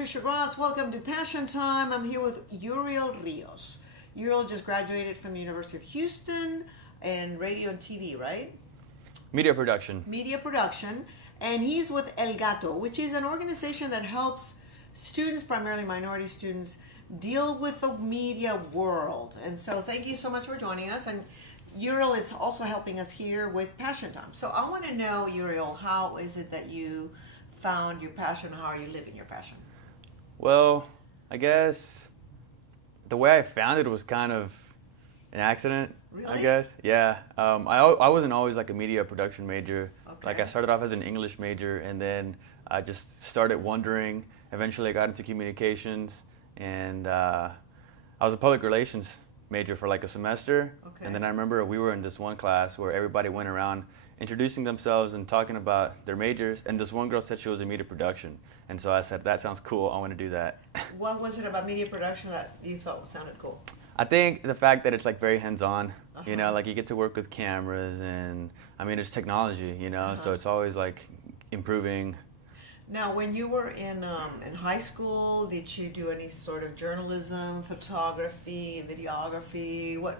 Patricia Gras. Welcome to Passion Time. I'm here with Uriel Rios. Uriel just graduated from the University of Houston in radio and TV, right? Media production. Media production. And he's with El Gato, which is an organization that helps students, primarily minority students, deal with the media world. And so thank you so much for joining us. And Uriel is also helping us here with Passion Time. So I want to know, Uriel, how is it that you found your passion? How are you living your passion? Well, I guess the way I found it was kind of an accident. Really? I guess. Yeah. I wasn't always like a media production major. Okay. Like I started off as an English major, and then I just started wondering. Eventually, I got into communications, and I was a public relations major for like a semester. Okay. And then I remember we were in this one class where everybody went around introducing themselves and talking about their majors, and this one girl said she was in media production, and so I said, that sounds cool, I want to do that. What was it about media production that you thought sounded cool? I think the fact that it's like very hands-on, you know, Uh-huh. like you get to work with cameras, and I mean it's technology, you know, so it's always like improving. Now, when you were in high school, did you do any sort of journalism, photography, videography? What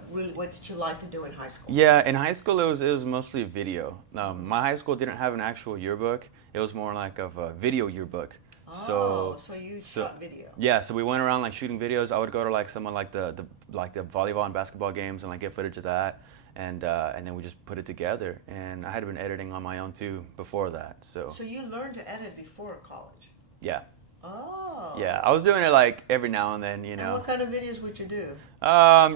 did you like to do in high school? Yeah, in high school it was mostly video. My high school didn't have an actual yearbook, it was more like of a video yearbook. Oh, so you shot video. Yeah, so we went around like shooting videos. I would go to like some of like the volleyball and basketball games and like get footage of that, and then we just put it together. And I had been editing on my own too before that. So you learned to edit before college? yeah. Oh. Yeah, I was doing it like every now and then, you know. And what kind of videos would you do?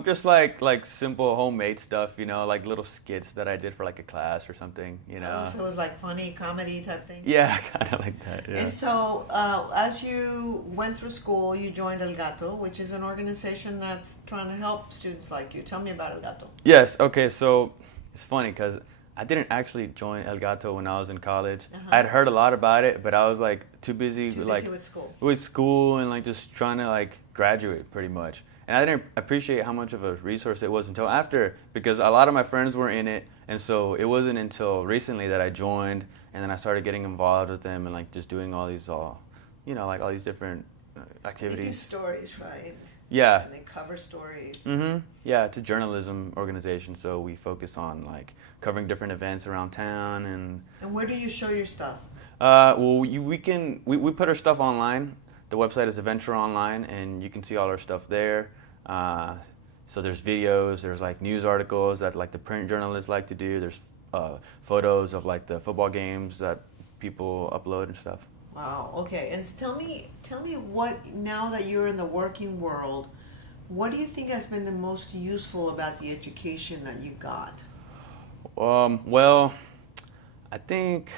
Just like simple homemade stuff, you know, like little skits that I did for like a class or something, you know. Oh, so it was like funny comedy type thing? Yeah, kind of like that. Yeah. And so, as you went through school, you joined El Gato, which is an organization that's trying to help students like you. Tell me about El Gato. Yes. Okay. So it's funny because I didn't actually join El Gato when I was in college. I had heard a lot about it, but I was like too busy with school and like just trying to like graduate pretty much. And I didn't appreciate how much of a resource it was until after, because a lot of my friends were in it, and so it wasn't until recently that I joined, and then I started getting involved with them and like just doing all these you know, like all these different activities. They do stories, right? Yeah. And they cover stories. Mm-hmm. Yeah, it's a journalism organization, so we focus on like covering different events around town. And where do you show your stuff? Well, we put our stuff online. The website is Adventure Online, and you can see all our stuff there. So there's videos, there's like news articles that like the print journalists like to do. There's photos of like the football games that people upload and stuff. Wow. Okay. And tell me what, now that you're in the working world, what do you think has been the most useful about the education that you got? Well, I think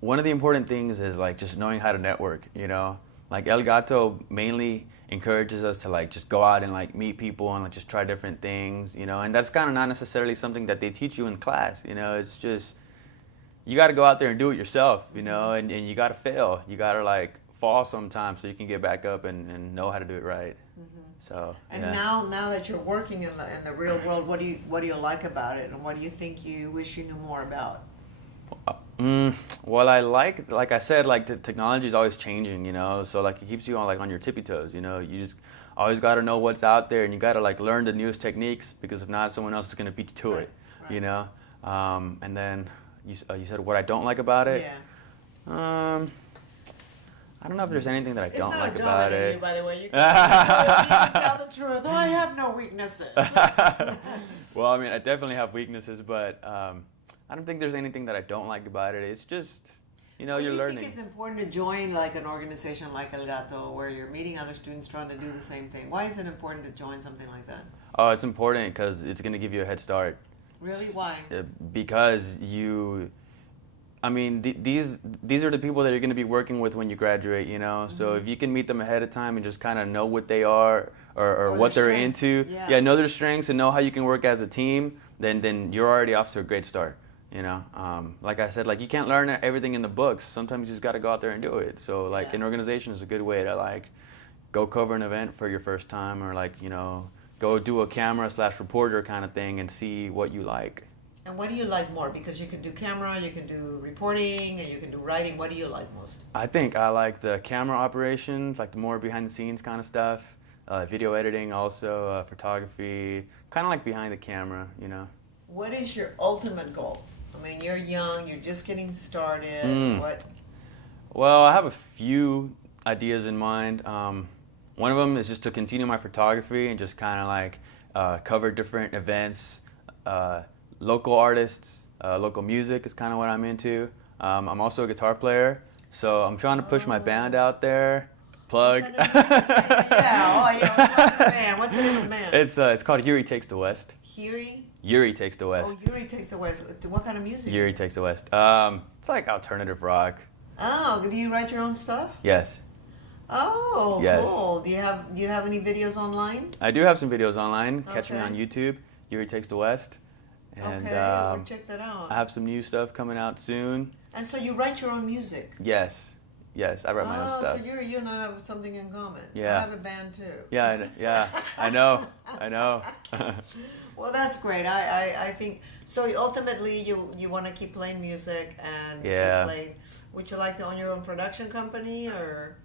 one of the important things is like just knowing how to network, you know? Like El Gato mainly encourages us to like just go out and like meet people and like just try different things, you know? And that's kind of not necessarily something that they teach you in class, you know? It's just, you got to go out there and do it yourself, you know? And you got to fail. You got to like fall sometimes so you can get back up and know how to do it right. So, and yeah. now that you're working in the real world, what do you like about it, and what do you think you wish you knew more about? Well, like I said, like the technology is always changing, you know. So like it keeps you on your tippy toes, you know. You just always got to know what's out there, and you got to like learn the newest techniques, because if not, someone else is gonna beat you to it, you know. And then you said what I don't like about it. Yeah. I don't know if there's anything that I don't like It's about not a job it. interview, by the way. You can tell the truth. Oh, I have no weaknesses. Well, I mean, I definitely have weaknesses, but I don't think there's anything that I don't like about it. It's just, you know, you're learning. Do you think it's important to join like an organization like El Gato, where you're meeting other students trying to do the same thing? Why is it important to join something like that? Oh, it's important because it's going to give you a head start. Really? Why? Because I mean, these are the people that you're going to be working with when you graduate, you know? So if you can meet them ahead of time and just kind of know what they are or what they're into, know their strengths and know how you can work as a team, then you're already off to a great start, you know? Like I said, like you can't learn everything in the books. Sometimes you just got to go out there and do it. So like an organization is a good way to like go cover an event for your first time, or like, you know, go do a camera/reporter kind of thing and see what you like. And what do you like more? Because you can do camera, you can do reporting, and you can do writing. What do you like most? I think I like the camera operations, like the more behind the scenes kind of stuff. Video editing also, photography, kind of like behind the camera, you know. What is your ultimate goal? I mean, you're young, you're just getting started. What? Well, I have a few ideas in mind. One of them is just to continue my photography and just kind of like cover different events, local artists, local music is kind of what I'm into. I'm also a guitar player, so I'm trying to push my band out there. Plug. What kind of music? What's the band? What's the name of the band? It's called Uri Takes the West. Yuri Takes the West. Oh, Yuri Takes the West. What kind of music? Yuri Takes the West. It's like alternative rock. Oh, do you write your own stuff? Yes. Oh, Yes. cool. Do you have any videos online? I do have some videos online. Catch me Okay. on YouTube. Yuri Takes the West. And Okay, we'll check that out. I have some new stuff coming out soon. And so you write your own music? Yes. Yes, I write my own stuff. So you and I have something in common. Yeah. I have a band too. Yeah, I know. Well, that's great. I think so. Ultimately, you want to keep playing music and Yeah. keep playing. Would you like to own your own production company or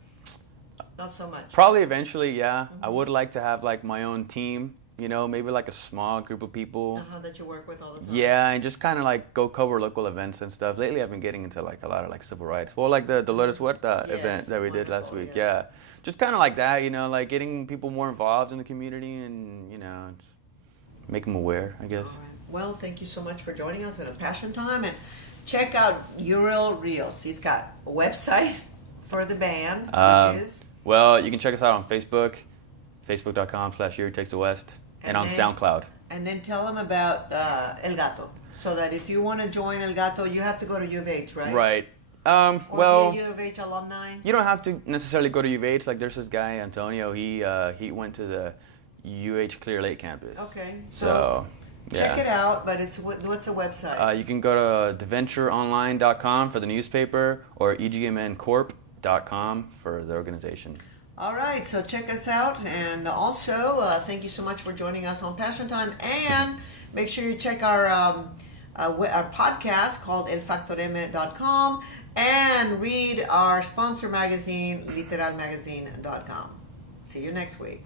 not so much? Probably eventually, yeah. I would like to have like my own team, you know, maybe like a small group of people. That you work with all the time. Yeah, and just kind of like go cover local events and stuff. Lately, I've been getting into like a lot of like civil rights. Well, like the Dolores Huerta Yes, event that we did last wonderful, week. yes. Yeah, just kind of like that, you know, like getting people more involved in the community and, you know, just make them aware, I guess. All right. Well, thank you so much for joining us at a Passion Time, and check out Uriel Rios. He's got a website for the band, which is. Well, you can check us out on Facebook, facebook.com/Uri Takes the West, and on then- SoundCloud. And then tell them about El Gato, so that if you want to join El Gato, you have to go to U of H, right? Right. Or Well, be a U of H alumni. you don't have to necessarily go to U of H. Like there's this guy Antonio. He went to the UH Clear Lake campus. Okay. So check yeah. it out. But what's the website? You can go to theventureonline.com for the newspaper or egmncorp.com for the organization. All right, so check us out, and also thank you so much for joining us on Passion Time, and make sure you check our podcast called elfactoreme.com and read our sponsor magazine, literalmagazine.com. See you next week.